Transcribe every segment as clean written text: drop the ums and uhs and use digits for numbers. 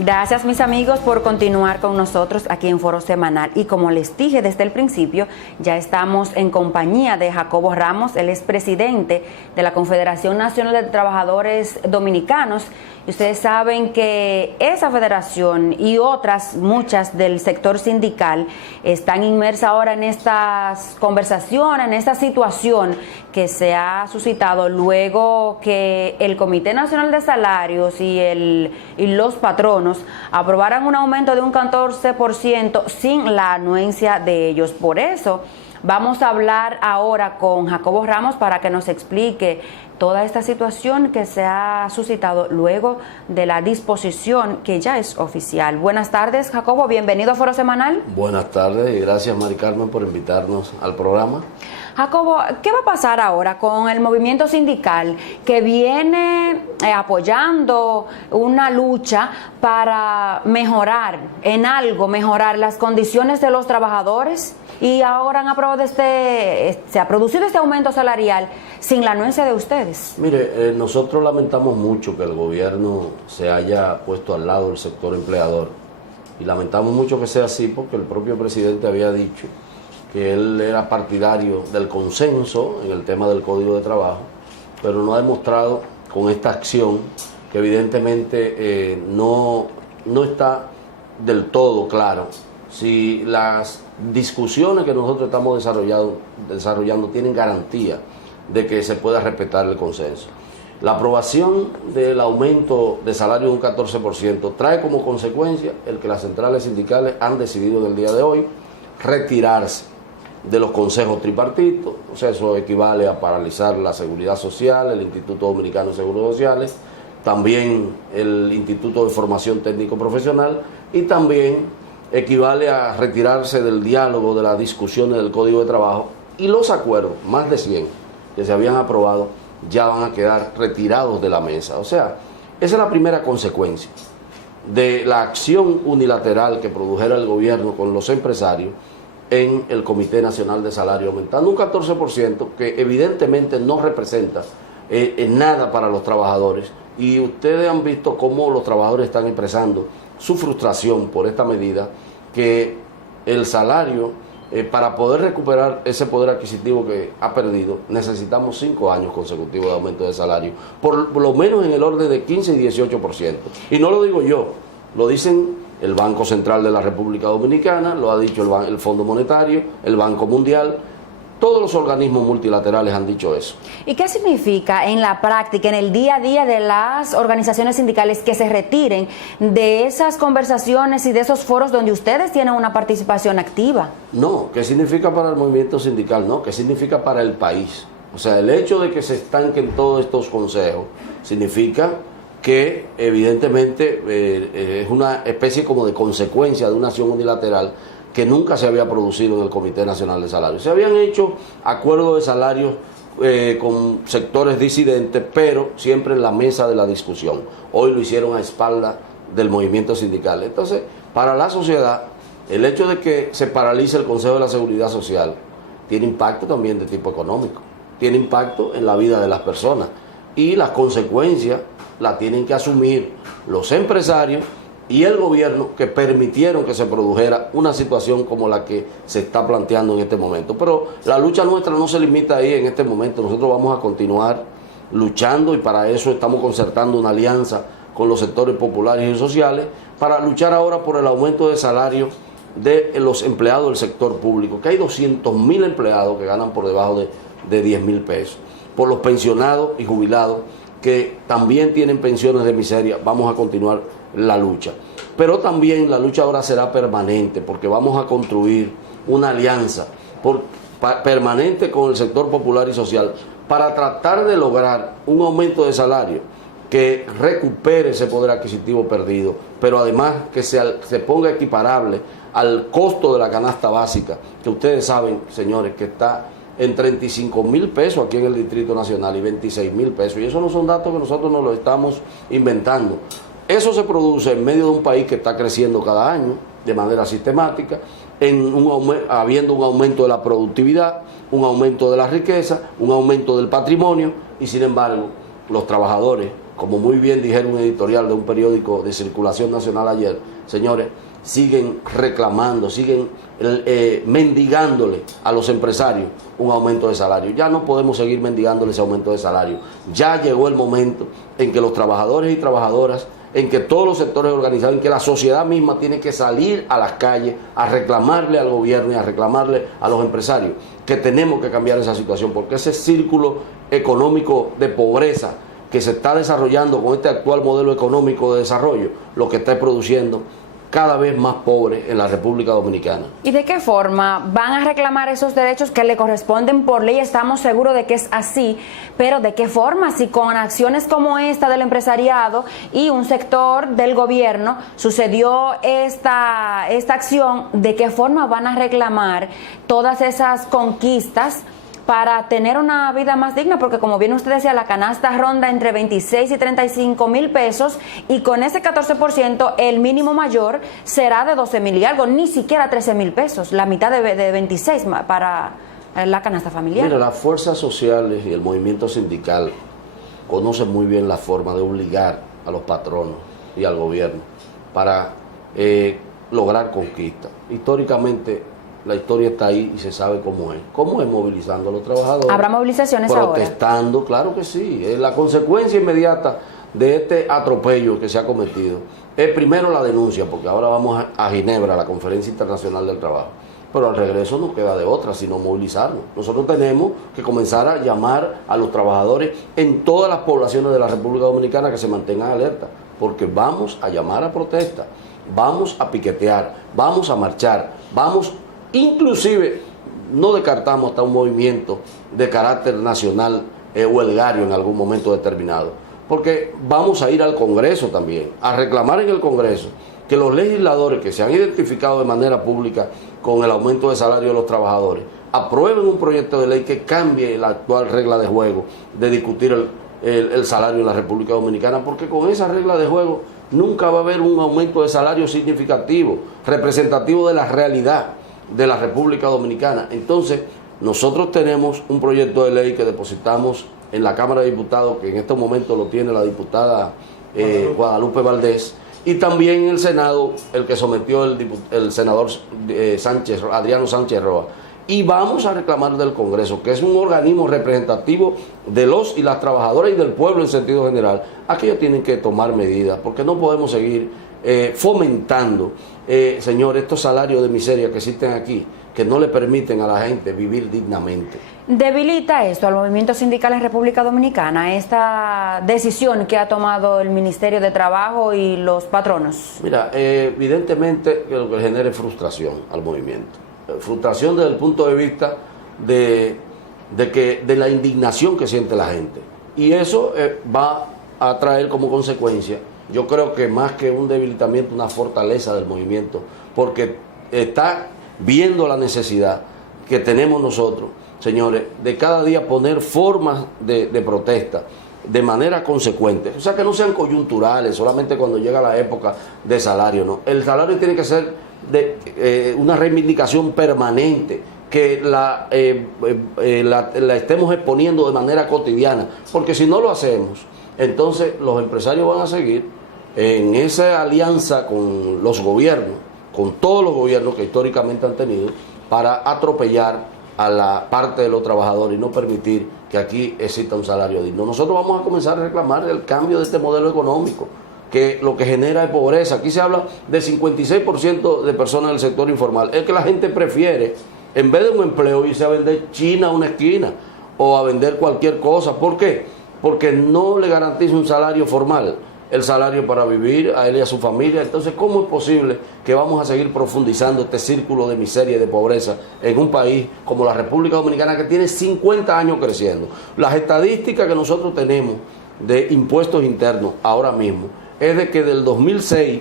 Gracias, mis amigos, por continuar con nosotros aquí en Foro Semanal. Y como les dije desde el principio, ya estamos en compañía de Jacobo Ramos. Él es presidente de la Confederación Nacional de Trabajadores Dominicanos. Y ustedes saben que esa federación y otras muchas del sector sindical están inmersas ahora en estas conversaciones, en esta situación que se ha suscitado luego que el Comité Nacional de Salarios y los patronos aprobaran un aumento de un 14% sin la anuencia de ellos. Por eso vamos a hablar ahora con Jacobo Ramos para que nos explique toda esta situación que se ha suscitado luego de la disposición que ya es oficial. Buenas tardes, Jacobo, bienvenido a Foro Semanal. Buenas tardes y gracias, Mari Carmen, por invitarnos al programa. Jacobo, ¿qué va a pasar ahora con el movimiento sindical que viene apoyando una lucha para mejorar las condiciones de los trabajadores? Y ahora han aprobado se ha producido este aumento salarial sin la anuencia de ustedes. Mire, nosotros lamentamos mucho que el gobierno se haya puesto al lado del sector empleador y lamentamos mucho que sea así porque el propio presidente había dicho que él era partidario del consenso en el tema del Código de Trabajo, pero no ha demostrado con esta acción que evidentemente no está del todo claro si las discusiones que nosotros estamos desarrollando tienen garantía de que se pueda respetar el consenso. La aprobación del aumento de salario de un 14% trae como consecuencia el que las centrales sindicales han decidido en el día de hoy retirarse de los consejos tripartitos. O sea, eso equivale a paralizar la Seguridad Social, el Instituto Dominicano de Seguros Sociales, también el Instituto de Formación Técnico Profesional, y también equivale a retirarse del diálogo, de las discusiones del Código de Trabajo, y los acuerdos, más de 100 que se habían aprobado, ya van a quedar retirados de la mesa. O sea, esa es la primera consecuencia de la acción unilateral que produjera el gobierno con los empresarios en el Comité Nacional de Salario, aumentando un 14% que evidentemente no representa nada para los trabajadores. Y ustedes han visto cómo los trabajadores están expresando su frustración por esta medida, que el salario, para poder recuperar ese poder adquisitivo que ha perdido, necesitamos 5 años consecutivos de aumento de salario, por lo menos en el orden de 15 y 18%. Y no lo digo yo, lo dicen el Banco Central de la República Dominicana, lo ha dicho el Fondo Monetario, el Banco Mundial. Todos los organismos multilaterales han dicho eso. ¿Y qué significa en la práctica, en el día a día de las organizaciones sindicales, que se retiren de esas conversaciones y de esos foros donde ustedes tienen una participación activa? No, ¿qué significa para el movimiento sindical? No, ¿qué significa para el país? O sea, el hecho de que se estanquen todos estos consejos significa que evidentemente es una especie como de consecuencia de una acción unilateral que nunca se había producido en el Comité Nacional de Salarios. Se habían hecho acuerdos de salarios con sectores disidentes, pero siempre en la mesa de la discusión. Hoy lo hicieron a espaldas del movimiento sindical. Entonces, para la sociedad, el hecho de que se paralice el Consejo de la Seguridad Social tiene impacto también de tipo económico, tiene impacto en la vida de las personas, y las consecuencias las tienen que asumir los empresarios y el gobierno, que permitieron que se produjera una situación como la que se está planteando en este momento. Pero la lucha nuestra no se limita ahí en este momento. Nosotros vamos a continuar luchando, y para eso estamos concertando una alianza con los sectores populares y sociales para luchar ahora por el aumento de salario de los empleados del sector público, que hay 200.000 empleados que ganan por debajo de 10.000 pesos, por los pensionados y jubilados que también tienen pensiones de miseria. Vamos a continuar la lucha, pero también la lucha ahora será permanente, porque vamos a construir una alianza permanente con el sector popular y social para tratar de lograr un aumento de salario que recupere ese poder adquisitivo perdido, pero además que se ponga equiparable al costo de la canasta básica, que ustedes saben, señores, que está en 35.000 pesos aquí en el Distrito Nacional y 26.000 pesos, y eso no son datos que nosotros nos lo estamos inventando. Eso se produce en medio de un país que está creciendo cada año de manera sistemática, habiendo un aumento de la productividad, un aumento de la riqueza, un aumento del patrimonio, y sin embargo los trabajadores como muy bien dijeron un editorial de un periódico de circulación nacional ayer, señores, siguen reclamando, siguen mendigándole a los empresarios un aumento de salario. Ya no podemos seguir mendigándole ese aumento de salario. Ya llegó el momento en que los trabajadores y trabajadoras, en que todos los sectores organizados, en que la sociedad misma tiene que salir a las calles a reclamarle al gobierno y a reclamarle a los empresarios que tenemos que cambiar esa situación, porque ese círculo económico de pobreza que se está desarrollando con este actual modelo económico de desarrollo, lo que está produciendo cada vez más pobres en la República Dominicana. ¿Y de qué forma van a reclamar esos derechos que le corresponden por ley? Estamos seguros de que es así, pero ¿de qué forma? Si con acciones como esta del empresariado y un sector del gobierno sucedió esta acción, ¿de qué forma van a reclamar todas esas conquistas para tener una vida más digna? Porque como bien usted decía, la canasta ronda entre 26 y 35 mil pesos y con ese 14% el mínimo mayor será de 12 mil y algo, ni siquiera 13 mil pesos, la mitad de 26 para la canasta familiar. Mira, las fuerzas sociales y el movimiento sindical conocen muy bien la forma de obligar a los patronos y al gobierno para lograr conquistas. Históricamente, la historia está ahí y se sabe cómo es. ¿Cómo es movilizando a los trabajadores? ¿Habrá movilizaciones protestando, ahora? Claro que sí. La consecuencia inmediata de este atropello que se ha cometido es primero la denuncia, porque ahora vamos a Ginebra, a la Conferencia Internacional del Trabajo. Pero al regreso no queda de otra, sino movilizarnos. Nosotros tenemos que comenzar a llamar a los trabajadores en todas las poblaciones de la República Dominicana que se mantengan alerta, porque vamos a llamar a protesta, vamos a piquetear, vamos a marchar, inclusive no descartamos hasta un movimiento de carácter nacional huelgario en algún momento determinado, porque vamos a ir al Congreso también, a reclamar en el Congreso que los legisladores que se han identificado de manera pública con el aumento de salario de los trabajadores aprueben un proyecto de ley que cambie la actual regla de juego de discutir el salario en la República Dominicana, porque con esa regla de juego nunca va a haber un aumento de salario significativo, representativo de la realidad de la República Dominicana. Entonces, nosotros tenemos un proyecto de ley que depositamos en la Cámara de Diputados, que en estos momentos lo tiene la diputada Guadalupe Valdés, y también en el Senado, el que sometió el senador Adriano Sánchez Roa. Y vamos a reclamar del Congreso, que es un organismo representativo de los y las trabajadoras y del pueblo en sentido general, a que ellos tienen que tomar medidas, porque no podemos seguir fomentando, señor, estos salarios de miseria que existen aquí, que no le permiten a la gente vivir dignamente. ¿Debilita esto al movimiento sindical en República Dominicana, esta decisión que ha tomado el Ministerio de Trabajo y los patronos? Mira, evidentemente que lo que genera es frustración al movimiento. Frustración desde el punto de vista de la indignación que siente la gente. Y eso va a traer como consecuencia, yo creo que más que un debilitamiento, una fortaleza del movimiento, porque está viendo la necesidad que tenemos nosotros, señores, de cada día poner formas de protesta de manera consecuente. O sea, que no sean coyunturales, solamente cuando llega la época de salario, ¿no? El salario tiene que ser de una reivindicación permanente, que la estemos exponiendo de manera cotidiana, porque si no lo hacemos, entonces los empresarios van a seguir en esa alianza con los gobiernos, con todos los gobiernos que históricamente han tenido, para atropellar a la parte de los trabajadores y no permitir que aquí exista un salario digno. Nosotros vamos a comenzar a reclamar el cambio de este modelo económico, que lo que genera es pobreza. Aquí se habla del 56% de personas del sector informal. Es que la gente prefiere, en vez de un empleo, irse a vender china a una esquina o a vender cualquier cosa. ¿Por qué? Porque no le garantiza un salario formal, el salario para vivir a él y a su familia. Entonces, ¿cómo es posible que vamos a seguir profundizando este círculo de miseria y de pobreza en un país como la República Dominicana, que tiene 50 años creciendo? Las estadísticas que nosotros tenemos de impuestos internos ahora mismo es de que del 2006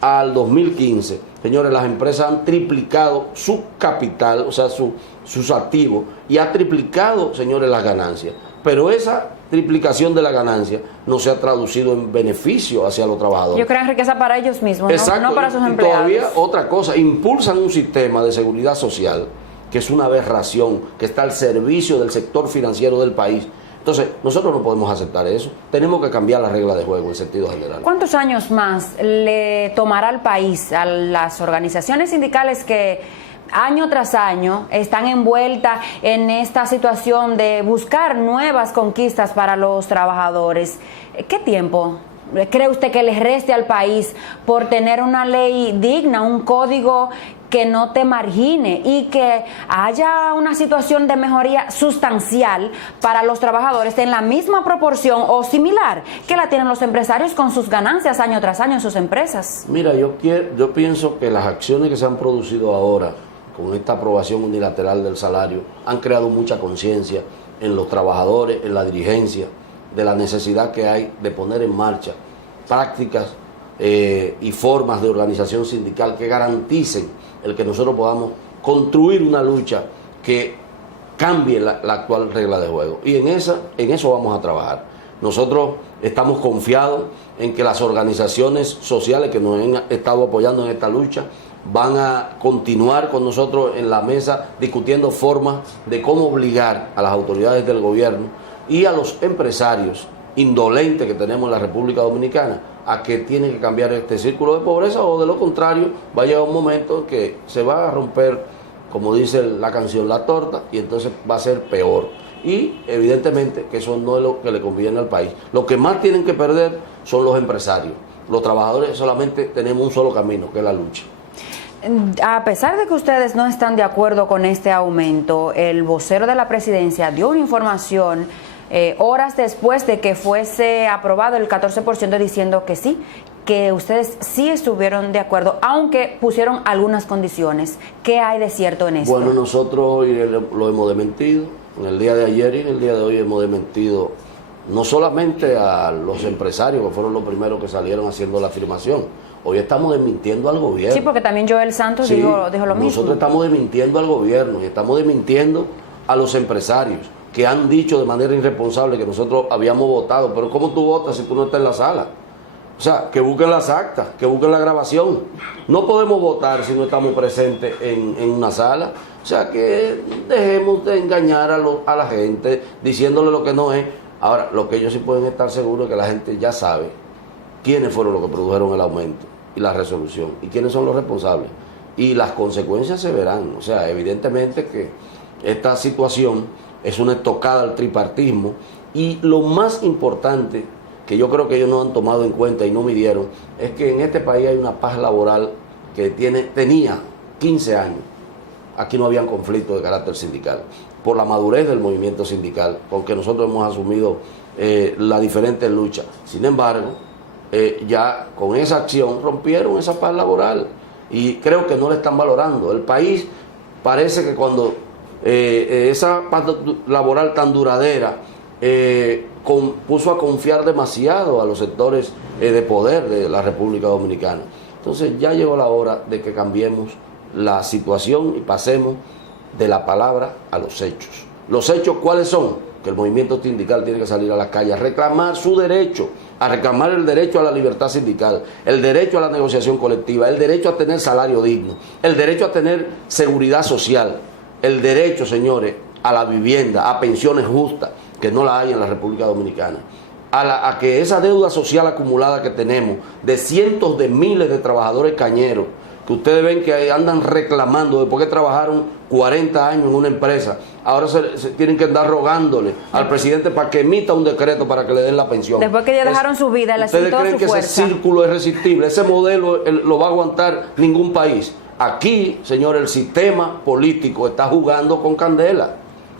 al 2015, señores, las empresas han triplicado su capital, o sea, sus activos, y ha triplicado, señores, las ganancias. Pero esa triplicación de la ganancia no se ha traducido en beneficio hacia los trabajadores. Yo creo en riqueza para ellos mismos, exacto, no para sus y empleados. Todavía otra cosa, impulsan un sistema de seguridad social que es una aberración, que está al servicio del sector financiero del país, Entonces, nosotros no podemos aceptar eso. Tenemos que cambiar las reglas de juego en sentido general. ¿Cuántos años más le tomará al país, a las organizaciones sindicales que año tras año están envueltas en esta situación de buscar nuevas conquistas para los trabajadores? ¿Qué tiempo cree usted que les reste al país por tener una ley digna, un código que no te margine y que haya una situación de mejoría sustancial para los trabajadores en la misma proporción o similar que la tienen los empresarios con sus ganancias año tras año en sus empresas? Mira, yo pienso que las acciones que se han producido ahora con esta aprobación unilateral del salario han creado mucha conciencia en los trabajadores, en la dirigencia, de la necesidad que hay de poner en marcha prácticas y formas de organización sindical que garanticen el que nosotros podamos construir una lucha que cambie la actual regla de juego. Y en eso vamos a trabajar. Nosotros estamos confiados en que las organizaciones sociales que nos han estado apoyando en esta lucha van a continuar con nosotros en la mesa discutiendo formas de cómo obligar a las autoridades del gobierno y a los empresarios indolentes que tenemos en la República Dominicana a que tienen que cambiar este círculo de pobreza, o de lo contrario va a llegar un momento en que se va a romper, como dice la canción, la torta, y entonces va a ser peor. Y evidentemente que eso no es lo que le conviene al país. Lo que más tienen que perder son los empresarios. Los trabajadores solamente tenemos un solo camino, que es la lucha. A pesar de que ustedes no están de acuerdo con este aumento, el vocero de la presidencia dio una información horas después de que fuese aprobado el 14%, diciendo que sí, que ustedes sí estuvieron de acuerdo, aunque pusieron algunas condiciones. ¿Qué hay de cierto en esto? Bueno, nosotros hoy lo hemos desmentido. En el día de ayer y en el día de hoy hemos desmentido no solamente a los empresarios, que fueron los primeros que salieron haciendo la afirmación. Hoy estamos desmintiendo al gobierno. Sí, porque también Joel Santos dijo lo mismo. Nosotros estamos desmintiendo al gobierno y estamos desmintiendo a los empresarios que han dicho de manera irresponsable que nosotros habíamos votado. Pero ¿cómo tú votas si tú no estás en la sala? O sea, que busquen las actas, que busquen la grabación. No podemos votar si no estamos presentes en una sala. O sea, que dejemos de engañar a la gente diciéndole lo que no es. Ahora, lo que ellos sí pueden estar seguros es que la gente ya sabe quiénes fueron los que produjeron el aumento y la resolución y quiénes son los responsables. Y las consecuencias se verán. O sea, evidentemente que esta situación es una estocada al tripartismo, y lo más importante que yo creo que ellos no han tomado en cuenta y no midieron es que en este país hay una paz laboral que tenía 15 años. Aquí no habían conflictos de carácter sindical, por la madurez del movimiento sindical, con que nosotros hemos asumido las diferentes luchas. Sin embargo, ya con esa acción rompieron esa paz laboral y creo que no la están valorando. El país parece que cuando esa paz laboral tan duradera puso a confiar demasiado a los sectores de poder de la República Dominicana. Entonces ya llegó la hora de que cambiemos la situación y pasemos de la palabra a los hechos. ¿Los hechos cuáles son? Que el movimiento sindical tiene que salir a la calle a reclamar su derecho, a reclamar el derecho a la libertad sindical, el derecho a la negociación colectiva, el derecho a tener salario digno, el derecho a tener seguridad social, el derecho, señores, a la vivienda, a pensiones justas, que no la hay en la República Dominicana, a que esa deuda social acumulada que tenemos de cientos de miles de trabajadores cañeros, que ustedes ven que andan reclamando después que trabajaron 40 años en una empresa, ahora se tienen que andar rogándole al presidente para que emita un decreto para que le den la pensión. Después que ya dejaron su vida, ¿ustedes creen que ese círculo es resistible? Ese modelo lo va a aguantar ningún país. Aquí, señor, el sistema político está jugando con candela,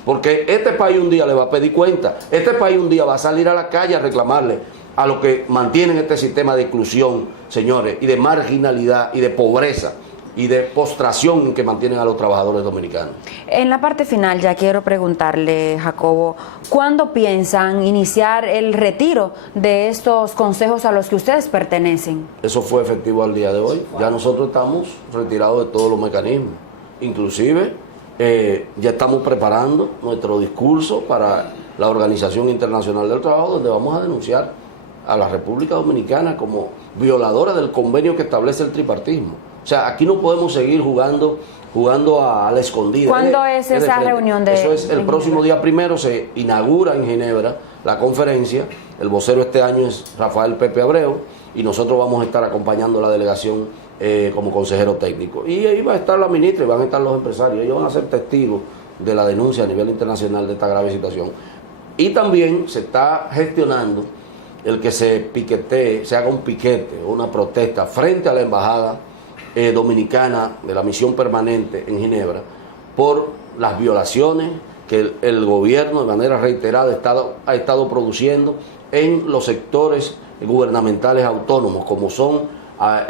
porque este país un día le va a pedir cuenta, este país un día va a salir a la calle a reclamarle a los que mantienen este sistema de exclusión, señores, y de marginalidad y de pobreza y de postración que mantienen a los trabajadores dominicanos. En la parte final ya quiero preguntarle, Jacobo, ¿cuándo piensan iniciar el retiro de estos consejos a los que ustedes pertenecen? Eso fue efectivo al día de hoy. Ya nosotros estamos retirados de todos los mecanismos. Inclusive ya estamos preparando nuestro discurso para la Organización Internacional del Trabajo, donde vamos a denunciar a la República Dominicana como violadora del convenio que establece el tripartismo. O sea, aquí no podemos seguir jugando a la escondida. ¿Cuándo es esa reunión de Eso es el próximo día 1, se inaugura en Ginebra la conferencia. El vocero este año es Rafael Pepe Abreu y nosotros vamos a estar acompañando la delegación como consejero técnico. Y ahí va a estar la ministra y van a estar los empresarios. Ellos van a ser testigos de la denuncia a nivel internacional de esta grave situación. Y también se está gestionando el que se piquetee, se haga un piquete o una protesta frente a la embajada dominicana de la misión permanente en Ginebra por las violaciones que el gobierno de manera reiterada ha estado produciendo en los sectores gubernamentales autónomos, como son la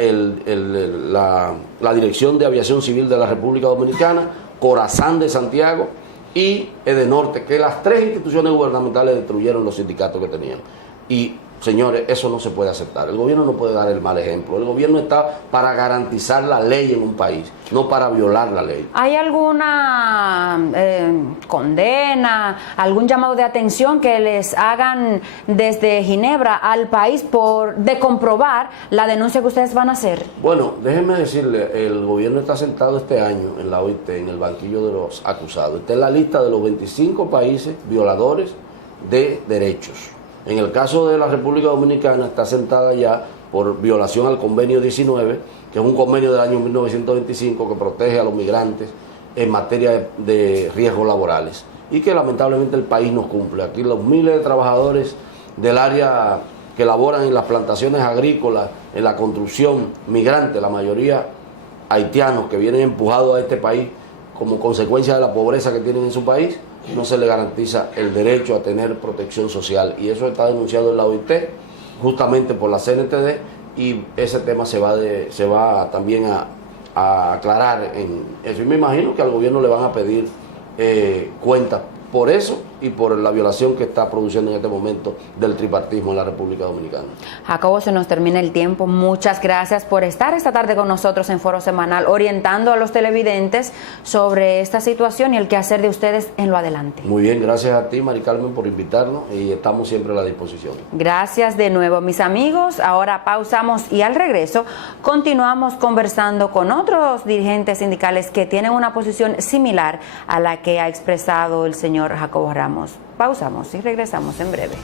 Dirección de Aviación Civil de la República Dominicana, Corazán de Santiago y Edenorte, que las 3 instituciones gubernamentales destruyeron los sindicatos que tenían. Y señores, eso no se puede aceptar. El gobierno no puede dar el mal ejemplo. El gobierno está para garantizar la ley en un país, no para violar la ley. ¿Hay alguna condena, algún llamado de atención que les hagan desde Ginebra al país de comprobar la denuncia que ustedes van a hacer? Bueno, déjenme decirle, el gobierno está sentado este año en la OIT, en el banquillo de los acusados. Está en la lista de los 25 países violadores de derechos. En el caso de la República Dominicana está sentada ya por violación al convenio 19, que es un convenio del año 1925 que protege a los migrantes en materia de riesgos laborales y que lamentablemente el país no cumple. Aquí los miles de trabajadores del área que laboran en las plantaciones agrícolas, en la construcción, migrantes, la mayoría haitianos que vienen empujados a este país como consecuencia de la pobreza que tienen en su país, no se le garantiza el derecho a tener protección social. Y eso está denunciado en la OIT, justamente por la CNTD, y ese tema se va también a aclarar en eso. Y me imagino que al gobierno le van a pedir cuentas por eso y por la violación que está produciendo en este momento del tripartismo en la República Dominicana. Jacobo, se nos termina el tiempo. Muchas gracias por estar esta tarde con nosotros en Foro Semanal, orientando a los televidentes sobre esta situación y el quehacer de ustedes en lo adelante. Muy bien, gracias a ti, Mari Carmen, por invitarnos y estamos siempre a la disposición. Gracias de nuevo, mis amigos. Ahora pausamos y al regreso continuamos conversando con otros dirigentes sindicales que tienen una posición similar a la que ha expresado el señor Jacobo Ramos. Pausamos y regresamos en breve.